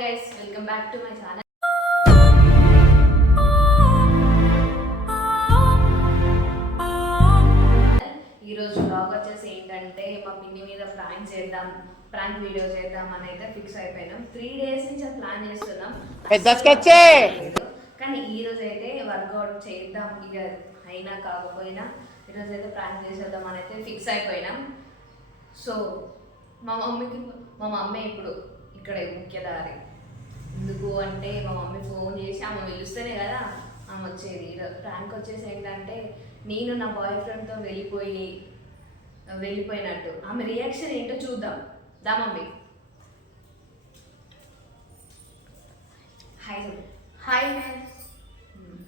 Guys welcome back to my channel. ఈరోజు blog వచ్చేసి ఏంటంటే మా పిన్ని మీద ప్రాంక్ వీడియో చేద్దాం అని అయితే ఫిక్స్ అయిపోయినాం. 3 days నుంచి ప్లాన్ చేస్తున్నాం, కానీ ఈ రోజు అయితే వర్కౌట్ చేద్దాం. ఇక అయినా కాకపోయినా ఈరోజు అయితే ప్రాంక్ చేసేద్దాం అని అయితే ఫిక్స్ అయిపోయినాం. సో మా మమ్మీ ఇప్పుడు ఇక్కడ ముఖ్యదారి. ఎందుకు అంటే మా మమ్మీ ఫోన్ చేసి ఆమె పిలుస్తేనే కదా ఆమె వచ్చేది. ప్రాంక్ వచ్చేసి ఏంటంటే నేను నా బాయ్ ఫ్రెండ్తో వెళ్ళిపోయినట్టు ఆమె రియాక్షన్ ఏంటో చూద్దాం. దా మమ్మీ. హాయ్ చెప్పు. హాయ్ మ్యామ్,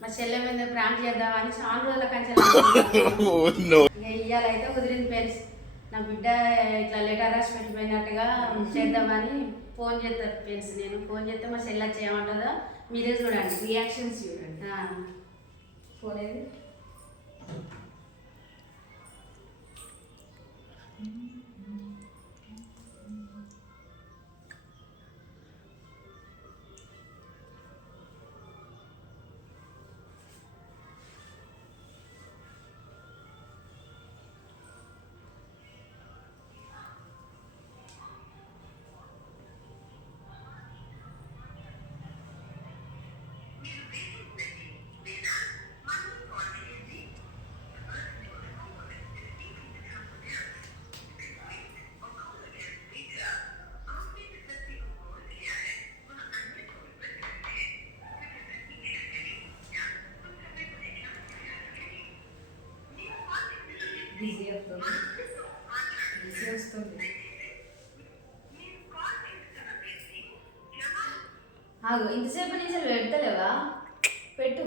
మా చెల్లె మీద ప్రాంక్ చేద్దామని చాలా రోజుల కంచె ఇయ్యాలైతే కుదిరింది ఫ్రెండ్స్. నా బిడ్డ ఇట్లా లెటర్ రాసి పెట్టిపోయినట్టుగా చేద్దామని ఫోన్ చేస్తారు ఫ్రెండ్స్. నేను ఫోన్ చేస్తే మా చెల్లె చేయమంటుందో మీరే చూడండి, రియాక్షన్స్ చూడండి. ఫోన్ ఏది? బిజీ వస్తుంది. ఇంతసేపు నుంచి పెడతలేవా? పెట్టు.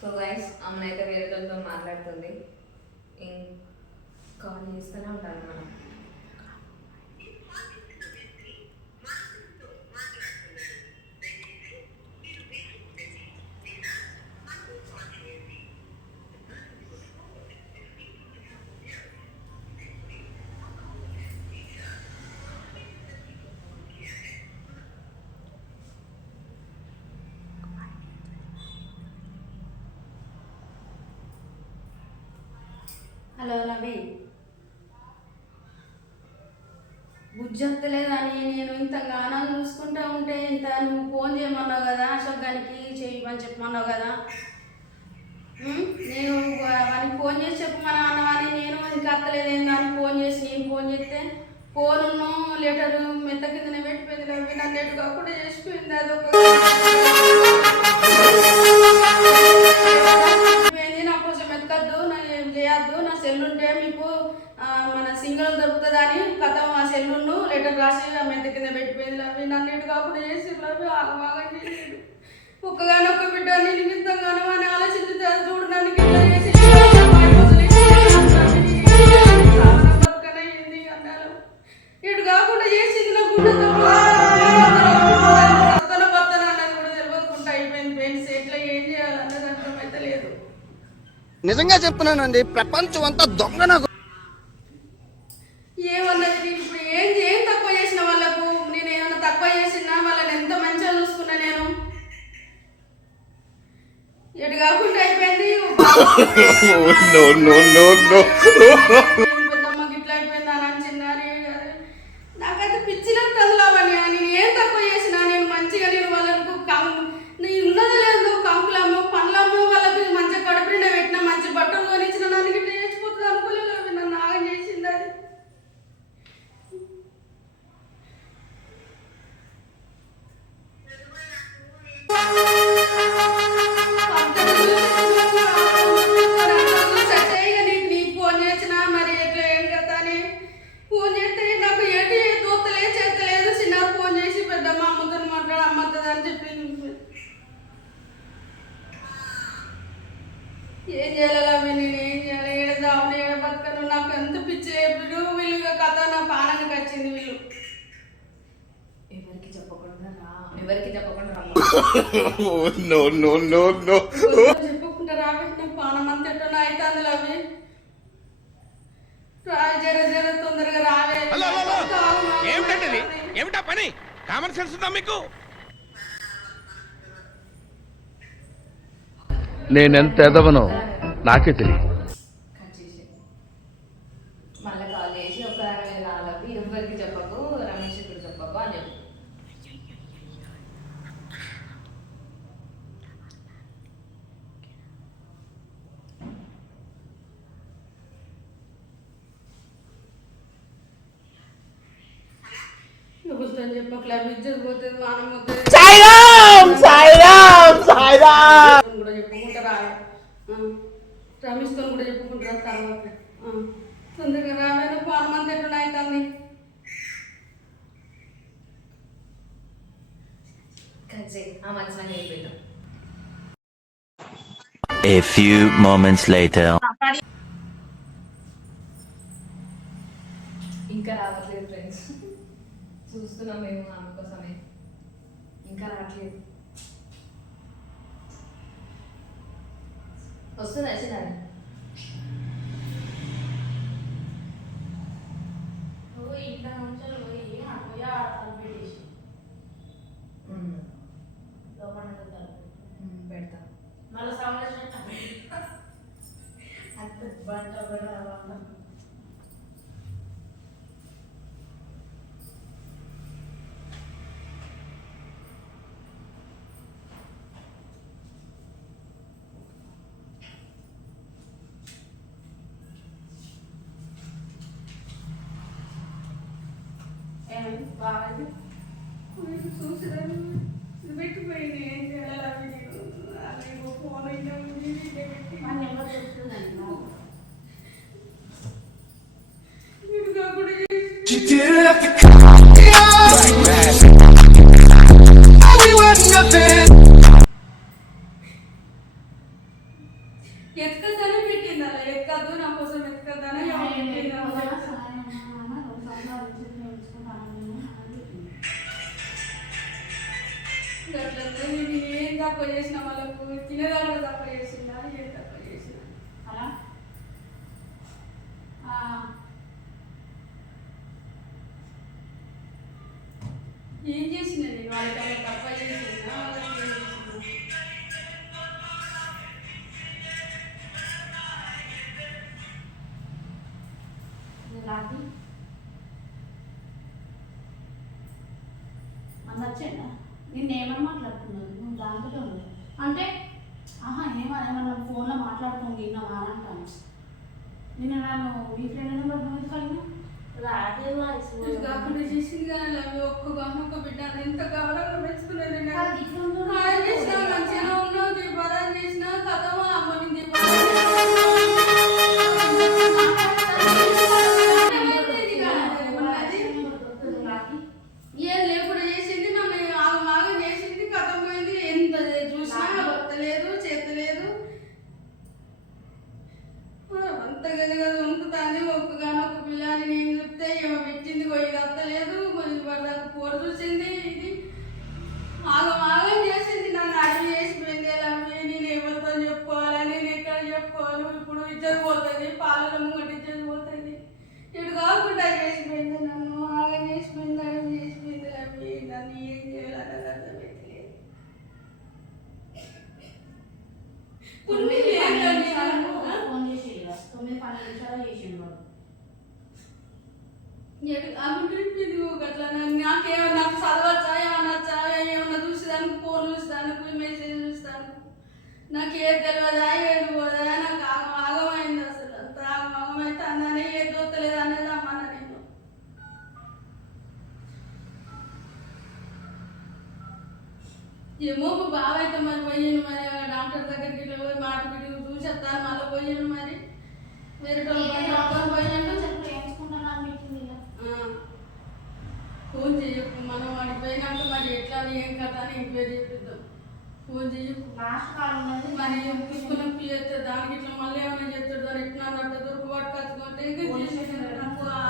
సో గైస్ అమ్మనైతే వేరేతో మాట్లాడుతుంది. కాల్ చేస్తూనే ఉంటాను మనం. హలో రవి, బుజ్జెత్తలేదని నేను ఇంత గానం చూసుకుంటా ఉంటే ఇంత నువ్వు ఫోన్ చేయమన్నావు కదా, అశోక్ గారికి చేయమని చెప్పమన్నావు కదా. నేను వానికి ఫోన్ చేసి చెప్పమని అన్నవాని నేను ఇంకా అత్తలేదేం కానీ ఫోన్ చేస్తే ఫోను లెటరు మెత్త కిందనే పెట్టిపోయింది. అవి నన్ను ఎటు కాకుండా చేసిపోయింది. అదొక నా కోసం ఎత్తకద్దు, ఏం చేయొద్దు, నా సెల్లుంటే మీకు మన సింగిల్ దొరుకుతుందని కథ ఆ సెల్లును లెటర్ రాసి ఆ మెంత కింద పెట్టిపోయింది. అవి నన్ను ఎటు కాకుండా చేసి అవి ఆగమాగం చేసేది. ఒక్కగానొక్క బిడ్డ నేను ఇంతగానో అని ఆలోచించి చూడడానికి ఇట్లా చేసి బతుకనయ్యింది అన్నాను. ఇటు కాకుండా చేసింది నా గుండె బత్తన అన్నది కూడా తెలియకుండా అయిపోయింది ఫ్రెండ్స్. ఎట్లా ఏం చేయాలన్నది అర్థమైతే లేదు. నిజంగా చెప్తున్నానండి, ప్రపంచం అంతా దొంగ. నాకు ఏమన్నది నేను ఇప్పుడు ఏం తక్కువ చేసిన వాళ్ళకు, నేను ఏమన్నా తక్కువ చేసినా వాళ్ళని ఎంత మంచిగా చూసుకున్నా. నేను ఎటు కాకుండా అయిపోయింది. పెద్దమ్మకి ఇట్లా అయిపోయింది అని చిన్నారి. నాకైతే పిచ్చిలకు తదులావని నేను ఏం తక్కువ చేసినా. నేను మంచిగా నేను వాళ్ళకు నేను ఉన్నది లేదు కంకులమ్మ పండ్లమ్మ వాళ్ళకి మంచిగా కడుపు నిండా పెట్టిన మంచి బట్టలు కొనిచ్చిన. నన్ను ఇట్లా చేసిపోతుంది అనుకోలేదు. అవి నన్ను ఆగం చేసింది. అది నీకు ఫోన్ చేసిన మరి ఎట్లా ఏం కదా అని ఫోన్ చేస్తే నాకు ఏంటి దూతలే చేతలే ఎవరికి చెప్పకుండా No, no, no, no. చెప్పుకుంటా రాబట్టి నాకు పానం అంత ఎట్టనో అవుతుంది అవి జర జర తొందరగా రావే. ఏమిటండి ఏమిటా పని? కామన్ సెన్స్ ఉందా మీకు? నేనెంత ఎదవనో నాకే తెలియదు. కట్ చేసి మళ్ళీ కాల్ చేసి ఒక రాలవి ఎవరికి చెప్పకు, రమేష్ ఇక్కడ చెప్పకు అని చెప్పు. ఎవరితో చెప్పకలే ఇజ్జత్ పోతుంది, మానం పోతుంది కూడా చెప్పుకుంటా రావే. రమేష్తో కూడా చెప్పుకుంటారా తర్వాత. తొందరగా రావే, నువ్వు పానం అంత ఎట్టనో అవుతుంది. కట్ చేయి, ఆ మంచిగా అయిపోయినాం. A few moments later. ఇంకా రావట్లేదు ఫ్రెండ్స్, చూస్తున్నాం మేము ఆమె కోసమే, ఇంకా రావట్లేదు. వస్తుంది వచ్చిందని ఇంట్లో నుంచి పోయి పోయి పెట్టేసి పెడతా. మళ్ళీ సంవత్సరం బంట బాగా చూసిరాను పెట్టిపోయింది. ఏం చేయాలి అవి నేను ఫోన్ అయితే పెట్టి మీరు కాకుండా ఎత్తుకదానే పెట్టింది. అలా ఎక్కదు, నా కోసం ఎత్తుకదానే ఏం తక్కువ చేసిన వాళ్ళకు తినేదాన్ని తక్కువ చేసిందా, ఏం తక్కువ చేసిన అలా ఏం చేసిన నేను వాళ్ళకి అలా తక్కువ చేసిందా, వాళ్ళకి ఏం చేసిన రాగి అన్న వచ్చేనా నిన్న ఏమని మాట్లాడుతున్నావు నువ్వు దాంతో ఉంది అంటే ఏమన్నా ఫోన్లో మాట్లాడుతుంది విన్నావా అని అంటాను. నిన్న నన్ను మీ ఫ్రెండ్ నెంబర్ నువ్వు కలిగిన రాగే వాయిస్ కాకుండా చేసింది కానీ అవి ఒక్క బిడ్డ ఎంత కావాలో పెంచుకునేది. చేసిన మంచిగా ఉన్నావు, దీపారాయణ చేసిన కథమా అమ్మని ఏం లేకుండా చేసింది, నన్ను ఆగమాగం చేసింది, కథ పోయింది. ఎంత చూసినా వత్తలేదు, చేతలేదు. అంత గదిగా వణుకుతాంది. ఒక్కగానొక్క పిల్లని నేను చెప్తే ఏమో పెట్టింది, ఇది వత్తలేదు, వాళ్ళకు పోరు చూసింది. ఇది ఆగమాగం చేసింది, నన్ను అడిగి చేసిపోయింది. ఎలా నేను ఎవరితో చెప్పుకోవాలి, నేను ఎక్కడ చెప్పుకోవాలి. ఇప్పుడు ఇజ్జత్ పోతుంది, పాలన ముంగటి ఇజ్జత్ పోతుంది. ఇటు కాకుండా చేసిపోయింది, నన్ను ఆగం చేసిపోయింది, అడిగి చేసిపోయింది. అవి నన్ను ఏం చేయాలని అర్థమైతలేదు. ఫోన్ చేసి 9-12 నిమిషాలు చేసిండు వాడు. నాకు చదవచ్చా, ఏమన్నా ఏమన్నా చూసేదానికి, ఫోన్ చూసేదానికి, మెసేజ్ చూస్తాను. నాకు ఏది తెలియదా, ఏది పోదా, నాకు ఆగమైంది. అసలు అంత ఆగమైతే అన్ననే ఏది దొత్తలేదు అనేది అమ్మన్న నేను. ఏమో బాగా అయితే మరి పోయాను, మరి డాక్టర్ దగ్గరికి ఇట్లా పోయి మాట పెట్టి చూసేస్తాను. మళ్ళీ పోయాను, మరి వేరే పోయినట్టు ఫోన్ చేయకు. మనం వాడికి పోయినాక మరి ఎట్లా ఏం కథ అని ఎంక్వైరీ చేపిద్దాం. ఫోన్ చేయకు. లాస్ట్ కాల్ ఉన్నది మరి తీసుకున్న చేస్తే దానికి ఇట్లా మళ్ళీ ఏమైనా చెప్తాడు, దాని ఎట్లా అన్నట్టు దొరకబాటు కచ్చుకుంటే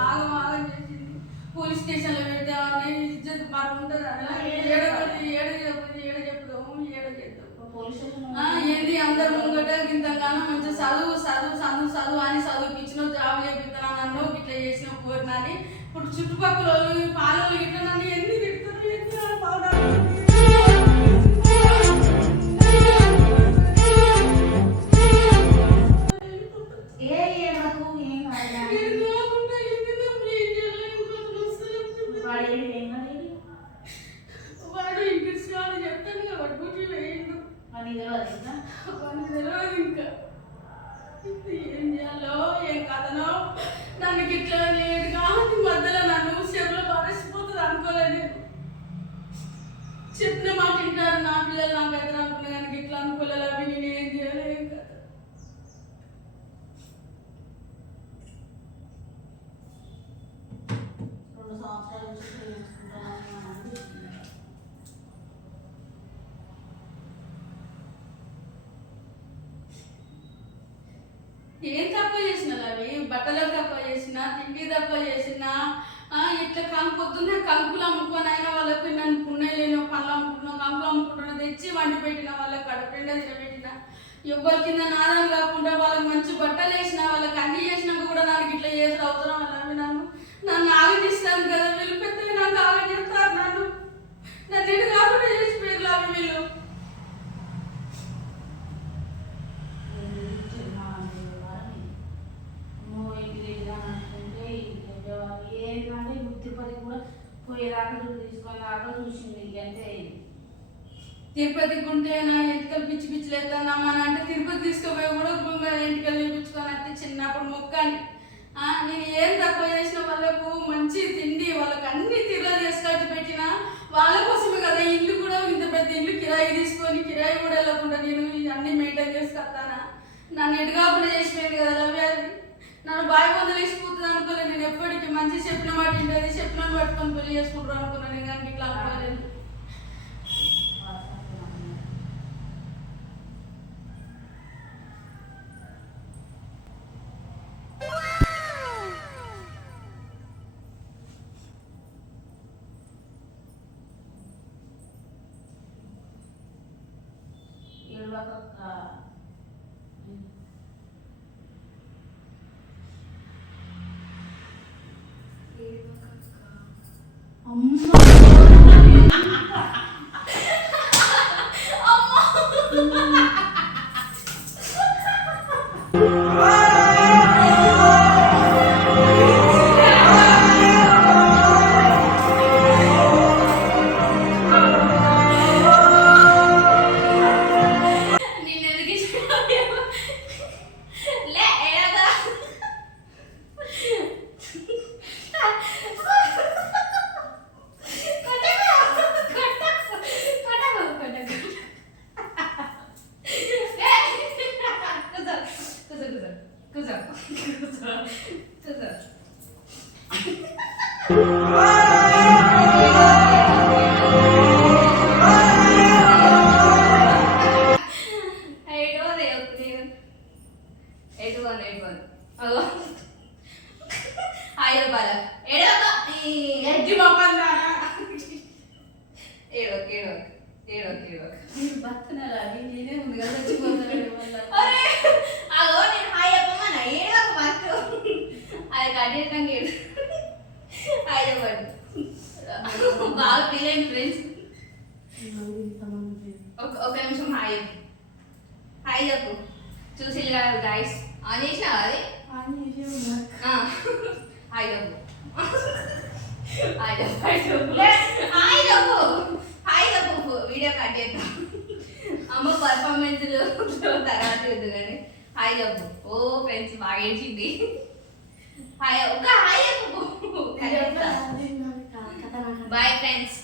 ఆగం ఆగం చేసింది. పోలీస్ స్టేషన్లో పెడితే ఇజ్జత్ మాకు ఉంటుంది ఏడ చెప్పుదాము ఏడ చేద్దాం. పోలీస్ స్టేషన్ ఏంది అందరు ముంగట ఇంతగానో మంచిగా చదువు అని చదువుకిచ్చిన జాబ్ చేపిస్తాను నన్ను ఇట్లా చేసిన పోరినని ఇప్పుడు చుట్టుపక్కల వాళ్ళు పాలలు ఇట్లా నన్ను ఎన్ని తిడుతున్నారు ఎన్ని బాగున్నారు. వాడు ఇంట్రెస్ట్ అని చెప్తాను కాబట్టి డ్యూటీ వేయండు తెలియదు ఇంకా ఏం చేయాలో ఏం కథనో నన్ను ఇట్లా లేదుగా మధ్యలో నన్ను చెవులో పారేసిపోతుంది అనుకోలేదు. చెప్పిన మాట వింటారు నా పిల్లలు నాకు ఎదురు అనుకున్నా కానీ ఇట్లా అనుకోలేదు. అవి నేను ఏం చేయాలి ఏం కథ. ఏం తక్కువ చేసిన అవి బట్టలకు తక్కువ చేసిన తిండి తక్కువ చేసిన ఇట్లా పొద్దున్న కంకులు అమ్ముకొని అయినా వాళ్ళకు నన్ను పుణ్యం లేని పనులు అమ్ముకుంటున్నా కంకులు అమ్ముకుంటున్నా తెచ్చి వండి పెట్టిన వాళ్ళకి కడుపుండా తినబెట్టిన ఎవ్వరి కింద నాదం కాకుండా వాళ్ళకి మంచి బట్టలు వేసిన వాళ్ళకి అన్ని చేసినాక కూడా నాకు ఇట్లా చేసిన అవసరం అవి నన్ను ఆగనిస్తాను కదా వీళ్ళు పెద్దగా నాకు ఆగనిస్తారు నన్ను ఇటు కాకుండా చేసిపోయారు అవి వీళ్ళు. ఏంటంటే తిరుపతి కూడా పోయేదాకా తీసుకొని దాకా చూసింది అంటే తిరుపతికి ఉంటే నా ఎంటికలు పిచ్చి పిచ్చి లేదమ్మా అంటే తిరుపతి తీసుకుపోయి కూడా ఎంటికలు చూపించుకొని వస్తే చిన్నప్పుడు మొక్కని నేను ఏం తక్కువ చేసిన వాళ్ళకు మంచి తిండి వాళ్ళకి అన్ని తిరగ చేసుకొచ్చి పెట్టిన వాళ్ళ కోసమే కదా ఇల్లు కూడా ఇంత పెద్ద ఇల్లు కిరాయి తీసుకొని కిరాయి కూడా వెళ్ళకుండా నేను అన్ని మెయింటైన్ చేసుకొస్తానా. నన్ను ఎటుగాకుండా చేసిపోయింది కదా లవ్య అది నన్ను బావి వదిలేసిపోతుంది అనుకోలేదు. నేను ఎప్పటికీ మంచి చెప్పిన మాట ఉండేది చెప్పిన పట్టుకొని పెళ్లి చేసుకుంటారు అనుకున్నాను. నేను కానీ ఇట్లా అనుకోలేదు. బాగా ఫీల్ ఫ్రెండ్స్ ఒక నిమిషం హాయ్ హాయ్ చెప్పు చూసి కదా గైస్ ఆన్ చేసినా అది హాయ్ చెప్పు హాయ్ చెప్పు హాయ్ చెప్పు వీడియో కట్ చేద్దాం అమ్మ పర్ఫార్మెన్స్ తర్వాత చూద్దు కానీ హాయ్ చెప్పు. ఓ ఫ్రెండ్స్ బాగా ఏడ్చింది. హాయ్ ఒక హాయ్ చెప్పు. Bye friends.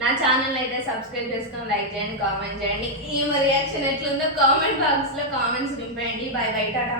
నా ఛానల్ అయితే సబ్స్క్రైబ్ చేసుకొని లైక్ చేయండి కామెంట్ చేయండి. ఈ రియాక్షన్ ఎట్లుందో కామెంట్ బాక్స్లో కామెంట్స్ నింపేయండి. Bye bye Tata.